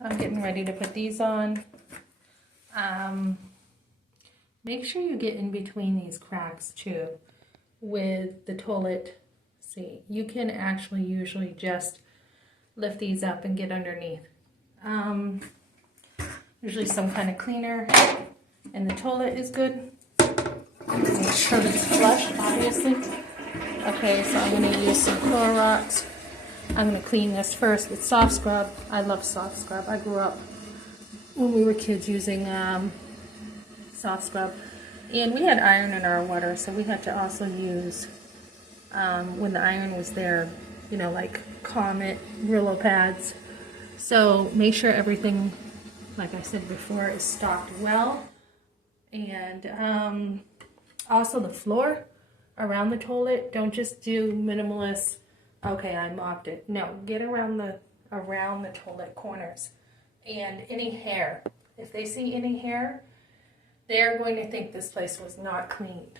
I'm getting ready to put these on. Make sure you get in between these cracks too with the toilet seat. You can actually usually just lift these up and get underneath. Usually some kind of cleaner in the toilet is good. Make sure it's flush, obviously. Okay, so I'm going to use some Clorox. I'm going to clean this first with soft scrub. I love soft scrub. I grew up when we were kids using soft scrub. And we had iron in our water, so we had to also use, when the iron was there, you know, like Comet, Brillo pads. So make sure everything, like I said before, is stocked well. And also the floor around the toilet, don't just do minimalist, okay, I mopped it. No, get around the toilet corners. And any hair. If they see any hair, they're going to think this place was not cleaned.